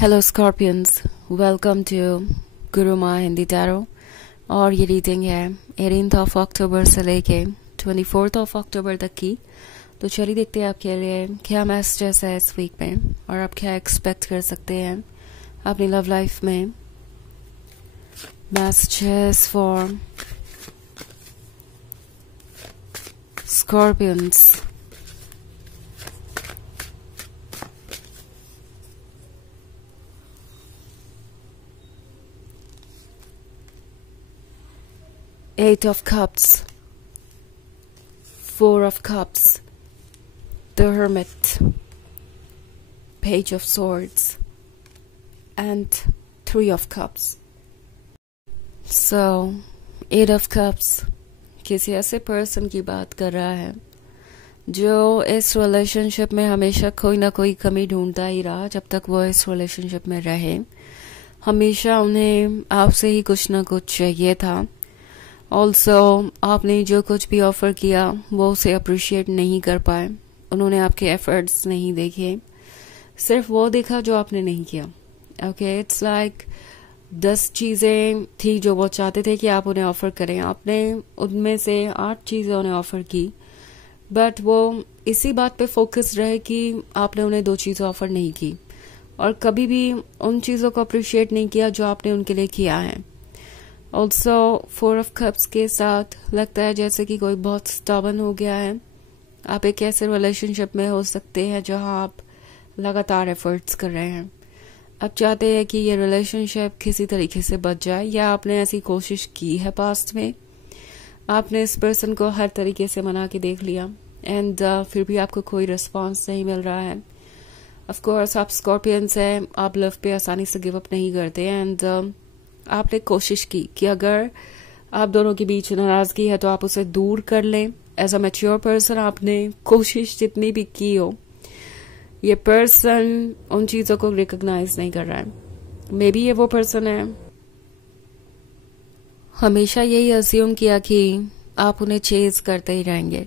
Hello Scorpions, welcome to गुरु माँ Hindi tarot. और ये रीडिंग है 18 अक्टूबर से लेके 24 अक्टूबर तक की। तो चलिए देखते हैं आपके लिए क्या मैसेजेस है इस वीक में और आप क्या एक्सपेक्ट कर सकते हैं अपनी लव लाइफ में। Messages for scorpions. Eight of Cups, Four of Cups, the Hermit, Page of Swords, and Three of Cups. So, Eight of Cups किसी ऐसे पर्सन की बात कर रहा है जो इस रिलेशनशिप में हमेशा कोई ना कोई कमी ढूंढता ही रहा जब तक वो इस रिलेशनशिप में रहे। हमेशा उन्हें आपसे ही कुछ ना कुछ चाहिए था। ऑल्सो आपने जो कुछ भी ऑफर किया वो उसे अप्रिशिएट नहीं कर पाए। उन्होंने आपके एफर्ट्स नहीं देखे, सिर्फ वो देखा जो आपने नहीं किया। ओके, इट्स लाइक 10 चीज़ें थी जो वो चाहते थे कि आप उन्हें ऑफर करें। आपने उनमें से 8 चीज़ें उन्हें ऑफर की, बट वो इसी बात पे फोकस रहे कि आपने उन्हें 2 चीज़ें ऑफर नहीं की और कभी भी उन चीज़ों को अप्रिशिएट नहीं किया जो आपने उनके लिए किया है। ऑल्सो 4 ऑफ कप्स के साथ लगता है जैसे कि कोई बहुत स्टबर्न हो गया है। आप एक ऐसे रिलेशनशिप में हो सकते हैं जहां आप लगातार एफर्ट्स कर रहे हैं। आप चाहते हैं कि ये रिलेशनशिप किसी तरीके से बच जाए, या आपने ऐसी कोशिश की है पास्ट में। आपने इस पर्सन को हर तरीके से मना के देख लिया एंड फिर भी आपको कोई रिस्पॉन्स नहीं मिल रहा है। ऑफ कोर्स आप स्कॉर्पियंस हैं, आप लव पे आसानी से गिव अप नहीं करते एंड आपने कोशिश की कि अगर आप दोनों के बीच नाराजगी है तो आप उसे दूर कर लें। एज अ मैच्योर पर्सन आपने कोशिश जितनी भी की हो, ये पर्सन उन चीज़ों को रिकॉग्नाइज नहीं कर रहा है। मे बी ये वो पर्सन है हमेशा यही अज्यूम किया कि आप उन्हें चेज करते ही रहेंगे।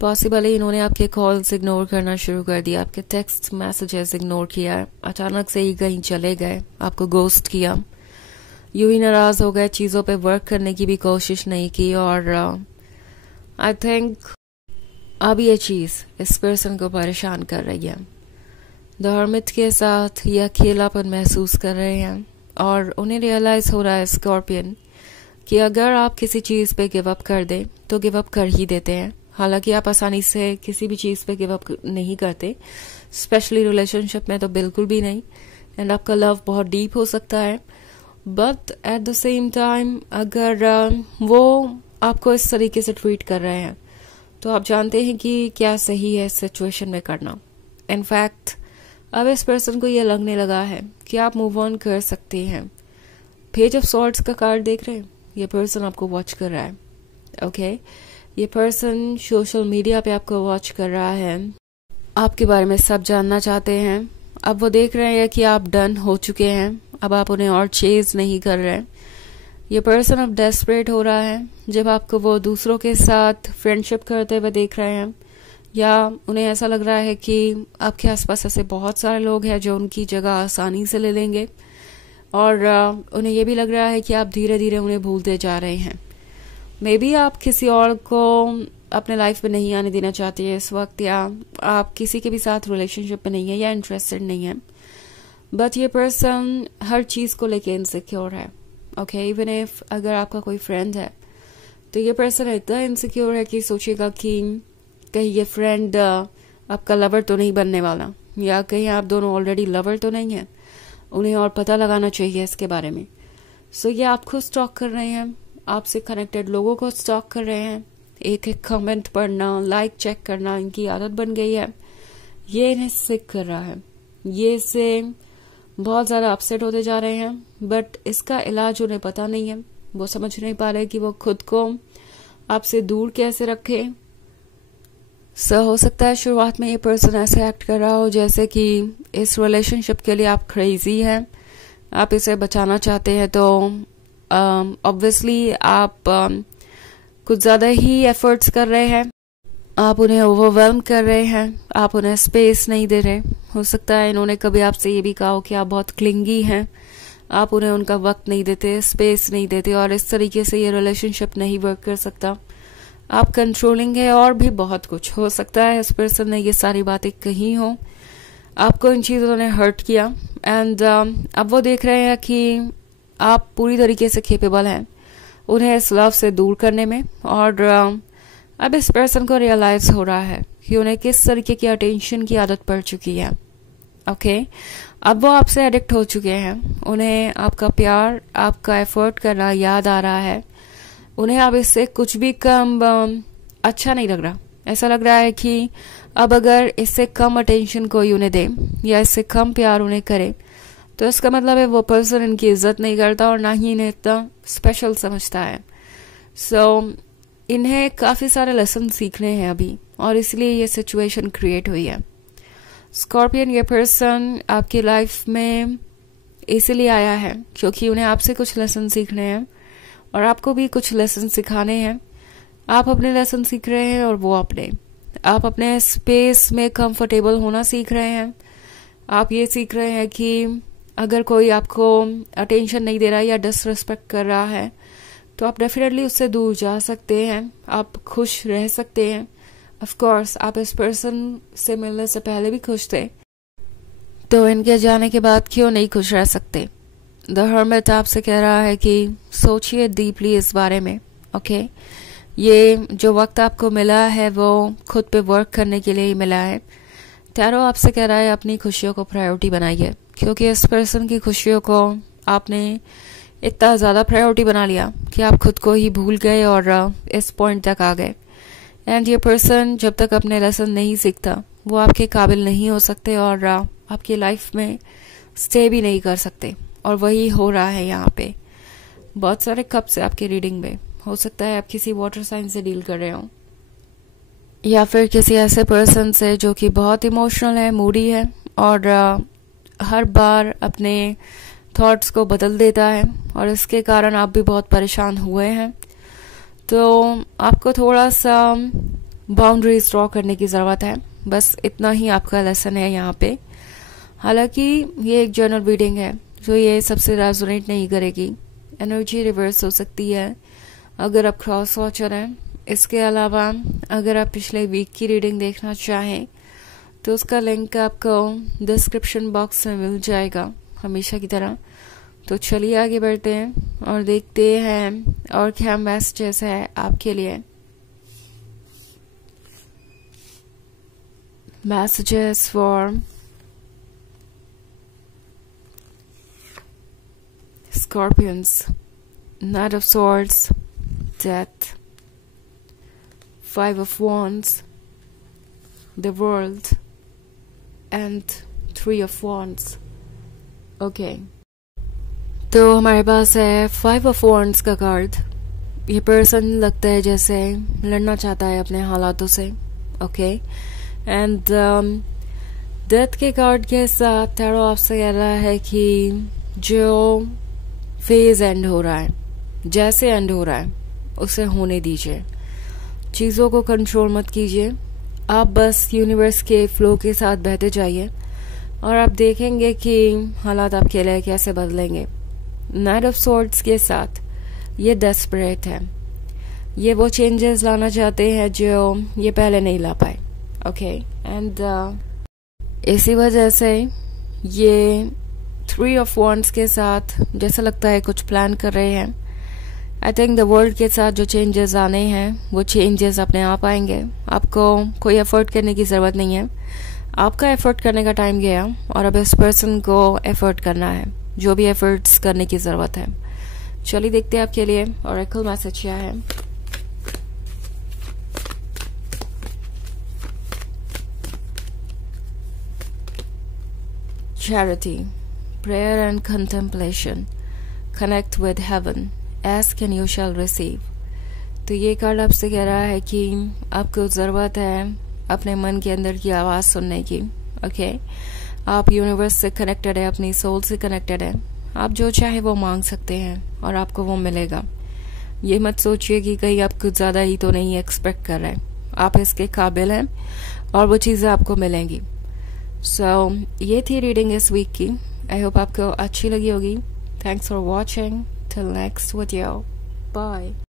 पॉसिबली इन्होंने आपके कॉल्स इग्नोर करना शुरू कर दिया, आपके टेक्स्ट मैसेजेस इग्नोर किया, अचानक से ही कहीं चले गए, आपको गोस्ट किया, यूं ही नाराज हो गए, चीज़ों पे वर्क करने की भी कोशिश नहीं की। और आई थिंक अब ये चीज़ इस पर्सन को परेशान कर रही है। द हर्मिट के साथ ये अकेलापन महसूस कर रहे हैं और उन्हें रियलाइज हो रहा है स्कॉर्पियन कि अगर आप किसी चीज़ पे गिव अप कर दें तो गिव अप कर ही देते हैं। हालांकि आप आसानी से किसी भी चीज़ पे गिव अप नहीं करते, स्पेशली रिलेशनशिप में तो बिल्कुल भी नहीं। एंड आपका लव बहुत डीप हो सकता है, but at the same time अगर वो आपको इस तरीके से ट्रीट कर रहे हैं तो आप जानते हैं कि क्या सही है इस सिचुएशन में करना। इनफैक्ट अब इस पर्सन को यह लगने लगा है कि आप मूव ऑन कर सकते हैं। पेज ऑफ सॉर्ड्स का कार्ड देख रहे हैं, ये पर्सन आपको वॉच कर रहा है। ओके, ये पर्सन सोशल मीडिया पे आपको वॉच कर रहा है, आपके बारे में सब जानना चाहते हैं। अब वो देख रहे हैं कि आप डन हो चुके हैं, अब आप उन्हें और चेज नहीं कर रहे। ये पर्सन अब डेस्परेट हो रहा है जब आपको वो दूसरों के साथ फ्रेंडशिप करते हुए देख रहे हैं, या उन्हें ऐसा लग रहा है कि आपके आसपास ऐसे बहुत सारे लोग हैं जो उनकी जगह आसानी से ले लेंगे, और उन्हें ये भी लग रहा है कि आप धीरे धीरे उन्हें भूलते जा रहे हैं। मे बी आप किसी और को अपने लाइफ में नहीं आने देना चाहते हैं इस वक्त, या आप किसी के भी साथ रिलेशनशिप में नहीं है या इंटरेस्टेड नहीं है, बट ये पर्सन हर चीज़ को लेके इनसिक्योर है। ओके, इवन इफ अगर आपका कोई फ्रेंड है तो ये पर्सन इतना इनसिक्योर है कि सोचेगा कि कहीं ये फ्रेंड आपका लवर तो नहीं बनने वाला, या कहीं आप दोनों ऑलरेडी लवर तो नहीं है। उन्हें और पता लगाना चाहिए इसके बारे में। सो ये आपको स्टॉक कर रहे हैं, आपसे कनेक्टेड लोगों को स्टॉक कर रहे हैं। एक एक कमेंट पढ़ना, लाइक चेक करना इनकी आदत बन गई है। ये इन्हें सिक कर रहा है, ये से बहुत ज़्यादा अपसेट होते जा रहे हैं, बट इसका इलाज उन्हें पता नहीं है। वो समझ नहीं पा रहे कि वो खुद को आपसे दूर कैसे रखें। हो सकता है शुरुआत में ये पर्सन ऐसे एक्ट कर रहा हो जैसे कि इस रिलेशनशिप के लिए आप क्रेजी हैं, आप इसे बचाना चाहते हैं, तो ऑब्वियसली आप कुछ ज़्यादा ही एफर्ट्स कर रहे हैं। आप उन्हें ओवरवेल्म कर रहे हैं, आप उन्हें स्पेस नहीं दे रहे। हो सकता है इन्होंने कभी आपसे ये भी कहा हो कि आप बहुत क्लिंगी हैं, आप उन्हें उनका वक्त नहीं देते, स्पेस नहीं देते, और इस तरीके से ये रिलेशनशिप नहीं वर्क कर सकता। आप कंट्रोलिंग है, और भी बहुत कुछ हो सकता है। इस पर्सन ने ये सारी बातें कही हो, आपको इन चीज़ों ने हर्ट किया, एंड अब वो देख रहे हैं कि आप पूरी तरीके से केपेबल हैं उन्हें इस लव से दूर करने में। और अब इस पर्सन को रियलाइज हो रहा है कि उन्हें किस तरीके की अटेंशन की आदत पड़ चुकी है। ओके, अब वो आपसे एडिक्ट हो चुके हैं, उन्हें आपका प्यार, आपका एफर्ट करना याद आ रहा है, उन्हें अब इससे कुछ भी कम अच्छा नहीं लग रहा। ऐसा लग रहा है कि अब अगर इससे कम अटेंशन कोई उन्हें दे या इससे कम प्यार उन्हें करे तो इसका मतलब है वो पर्सन इनकी इज्जत नहीं करता और ना ही इन्हें इतना स्पेशल समझता है। सो इन्हें काफ़ी सारे लेसन सीखने हैं अभी, और इसलिए ये सिचुएशन क्रिएट हुई है। स्कॉर्पियन, ये पर्सन आपकी लाइफ में इसलिए आया है क्योंकि उन्हें आपसे कुछ लेसन सीखने हैं और आपको भी कुछ लेसन सिखाने हैं। आप अपने लेसन सीख रहे हैं और वो अपने। आप अपने स्पेस में कंफर्टेबल होना सीख रहे हैं। आप ये सीख रहे हैं कि अगर कोई आपको अटेंशन नहीं दे रहा है या डिसरिस्पेक्ट कर रहा है तो आप डेफिनेटली उससे दूर जा सकते हैं, आप खुश रह सकते हैं। ऑफ कोर्स आप इस पर्सन से मिलने से पहले भी खुश थे, तो इनके जाने के बाद क्यों नहीं खुश रह सकते। द हर्मिट आपसे कह रहा है कि सोचिए डीपली इस बारे में। ओके, ये जो वक्त आपको मिला है वो खुद पे वर्क करने के लिए ही मिला है। टैरो आपसे कह रहा है अपनी खुशियों को प्रायोरिटी बनाइए, क्योंकि इस पर्सन की खुशियों को आपने इतना ज़्यादा प्रायोरिटी बना लिया कि आप खुद को ही भूल गए और इस पॉइंट तक आ गए। एंड ये पर्सन जब तक अपने लेसन नहीं सीखता वो आपके काबिल नहीं हो सकते और आपकी लाइफ में स्टे भी नहीं कर सकते, और वही हो रहा है यहाँ पे। बहुत सारे कप्स है आपकी रीडिंग में। हो सकता है आप किसी वाटर साइन से डील कर रहे हो, या फिर किसी ऐसे पर्सन से जो कि बहुत इमोशनल है, मूडी है, और हर बार अपने थॉट्स को बदल देता है, और इसके कारण आप भी बहुत परेशान हुए हैं। तो आपको थोड़ा सा बाउंड्रीज ड्रॉ करने की ज़रूरत है। बस इतना ही आपका लेसन है यहाँ पे। हालांकि ये एक जनरल रीडिंग है, जो ये सबसे रेजोनेट नहीं करेगी। एनर्जी रिवर्स हो सकती है अगर आप क्रॉस वॉचर हैं। इसके अलावा अगर आप पिछले वीक की रीडिंग देखना चाहें तो उसका लिंक आपको डिस्क्रिप्शन बॉक्स में मिल जाएगा हमेशा की तरह। तो चलिए आगे बढ़ते हैं और देखते हैं और क्या मैसेजेस है आपके लिए। Messages for scorpions, knight of swords, death, 5 of Wands, the World, and 3 of Wands. Okay. तो हमारे पास है 5 of Wands का कार्ड। ये पर्सन लगता है जैसे लड़ना चाहता है अपने हालातों से। ओके, एंड डेथ के कार्ड के साथ टैरो आपसे कह रहा है कि जो फेज एंड हो रहा है, जैसे एंड हो रहा है उसे होने दीजिए। चीज़ों को कंट्रोल मत कीजिए, आप बस यूनिवर्स के फ्लो के साथ बहते जाइए और आप देखेंगे कि हालात आपके लिए कैसे बदलेंगे। नाइट ऑफ सॉर्ड्स के साथ ये डेस्परेट है, ये वो चेंजेस लाना चाहते हैं जो ये पहले नहीं ला पाए। ओके, एंड इसी वजह से ये 3 of Wands के साथ जैसा लगता है कुछ प्लान कर रहे हैं। आई थिंक द वर्ल्ड के साथ जो चेंजेस आने हैं वो चेंजेस अपने आप आएंगे। आपको कोई एफर्ट करने की ज़रूरत नहीं है, आपका एफर्ट करने का टाइम गया और अब इस पर्सन को एफर्ट करना है, जो भी एफर्ट्स करने की ज़रूरत है। चलिए देखते हैं आपके लिए ऑरेकल मैसेज क्या है। Charity, prayer and contemplation, connect with heaven, ask and you shall receive। तो ये कार्ड आपसे कह रहा है कि आपको ज़रूरत है अपने मन के अंदर की आवाज़ सुनने की। ओके, आप यूनिवर्स से कनेक्टेड है, अपनी सोल से कनेक्टेड है, आप जो चाहे वो मांग सकते हैं और आपको वो मिलेगा। ये मत सोचिए कि कहीं आप कुछ ज़्यादा ही तो नहीं एक्सपेक्ट कर रहे हैं, आप इसके काबिल हैं और वो चीज़ें आपको मिलेंगी। सो ये थी रीडिंग इस वीक की। आई होप आपको अच्छी लगी होगी। Thanks for watching. Till next video, bye.